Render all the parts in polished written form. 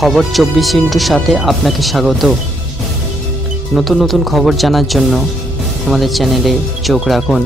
খবর 24 সাথে আপনাকে স্বাগত। নতুন নতুন খবর জানার জন্য আমাদের চ্যানেলে চোখ রাখুন।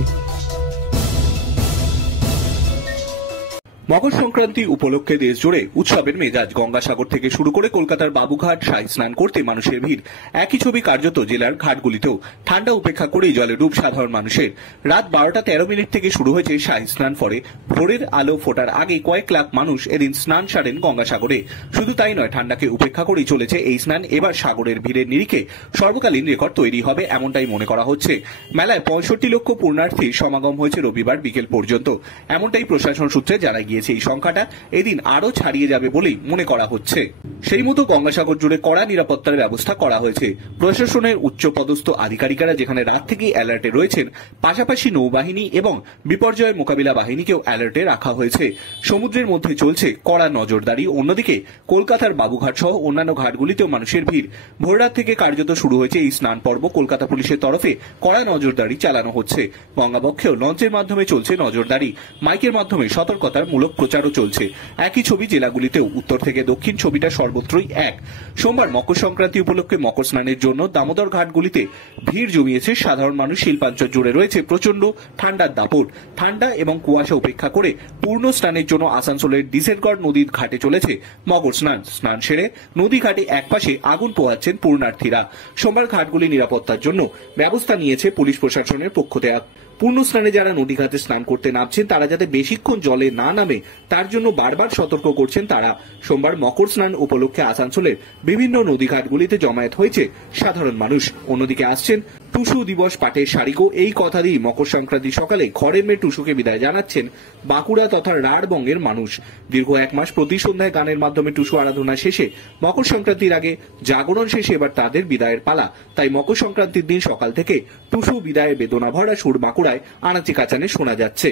মকর সংক্রান্তি উপলক্ষে দেশ জুড়ে উৎসবের মেজাজ। গঙ্গাসাগর থেকে শুরু করে কলকাতার বাবুঘাট শাহী স্নান করতে মানুষের ভিড়। একই ছবি কার্যত জেলার ঘাটগুলিতেও। ঠান্ডা উপেক্ষা করেই জলে ডুব সাধারণ মানুষের। রাত 12:13 থেকে শুরু হয়েছে শাহী স্নান। ফলে ভোরের আলো ফোটার আগে কয়েক লাখ মানুষ এদিন স্নান সারেন গঙ্গাসাগরে। শুধু তাই নয়, ঠান্ডাকে উপেক্ষা করেই চলেছে এই স্নান। এবার সাগরের ভিড়ের নিরিখে সর্বকালীন রেকর্ড তৈরি হবে এমনটাই মনে করা হচ্ছে। মেলায় 65 লক্ষ পূর্ণার্থীর সমাগম হয়েছে রবিবার বিকেল পর্যন্ত। এমনটাই প্রশাসন সূত্রে জানা গিয়েছে। এই সংখ্যাটা এদিন আরো ছাড়িয়ে যাবে বলেই মনে করা হচ্ছে। সেই মতো গঙ্গাসাগর জুড়ে কড়া নিরাপত্তার ব্যবস্থা করা হয়েছে। প্রশাসনের উচ্চপদস্থ আধিকারিকেরা যেখানে রাত থেকেই অ্যালার্টে রয়েছেন, পাশাপাশি নৌবাহিনী এবং বিপর্যয় মোকাবিলা বাহিনীকেও অ্যালার্টে রাখা হয়েছে। সমুদ্রের মধ্যে চলছে কড়া নজরদারি। অন্যদিকে কলকাতার বাবুঘাট সহ অন্যান্য ঘাটগুলিতেও মানুষের ভিড়। ভোররাত থেকে কার্যত শুরু হয়েছে এই স্নান পর্ব। কলকাতা পুলিশের তরফে কড়া নজরদারি চালানো হচ্ছে। গঙ্গাবক্ষেও লঞ্চের মাধ্যমে চলছে নজরদারি। মাইকের মাধ্যমে সতর্কতার মূলক প্রচারও চলছে। একই ছবি জেলাগুলিতেও। উত্তর থেকে দক্ষিণ ছবিটা সর্বত্রই এক। সোমবার মকর সংক্রান্তি উপলক্ষে মকর স্নানের জন্য দামোদর ঘাটগুলিতে ভিড় জমিয়েছে সাধারণ মানুষ। শিল্পাঞ্চল জুড়ে রয়েছে প্রচন্ড ঠান্ডার দাপট। ঠান্ডা এবং কুয়াশা উপেক্ষা করে পূর্ণ স্নানের জন্য আসানসোলের ডিসেনগড় নদীর ঘাটে চলেছে মকর স্নান। স্নান সেরে নদী ঘাটে একপাশে আগুন পোহাচ্ছেন পূর্ণার্থীরা। সোমবার ঘাটগুলি নিরাপত্তার জন্য ব্যবস্থা নিয়েছে পুলিশ প্রশাসনের পক্ষ থেকে। পূর্ণ স্নানে যারা নদীঘাটে স্নান করতে নামছেন তারা যাতে বেশিক্ষণ জলে না নামে তার জন্য বারবার সতর্ক করছেন তারা। সোমবার মকর স্নান উপলক্ষে আসানসোলের বিভিন্ন নদীঘাটগুলিতে জমায়েত হয়েছে সাধারণ মানুষ। অন্যদিকে আসছেন টুসু দিবস পাঠের শারিকও। এই কথা দিয়ে মকর সংক্রান্তি সকালে ঘরের মেয়ে টুসুকে বিদায় জানাচ্ছেন বাঁকুড়া তথা রাঢ়বঙ্গের মানুষ। দীর্ঘ এক মাস প্রতি সন্ধ্যায় গানের মাধ্যমে টুসু আরাধনা শেষে মকর সংক্রান্তির আগে জাগরণ শেষে এবার তাদের বিদায়ের পালা। তাই মকর সংক্রান্তির দিন সকাল থেকে টুসু বিদায়ের বেদনা ভরা সুর বাঁকুড়ায় আনাচে কাচানে শোনা যাচ্ছে।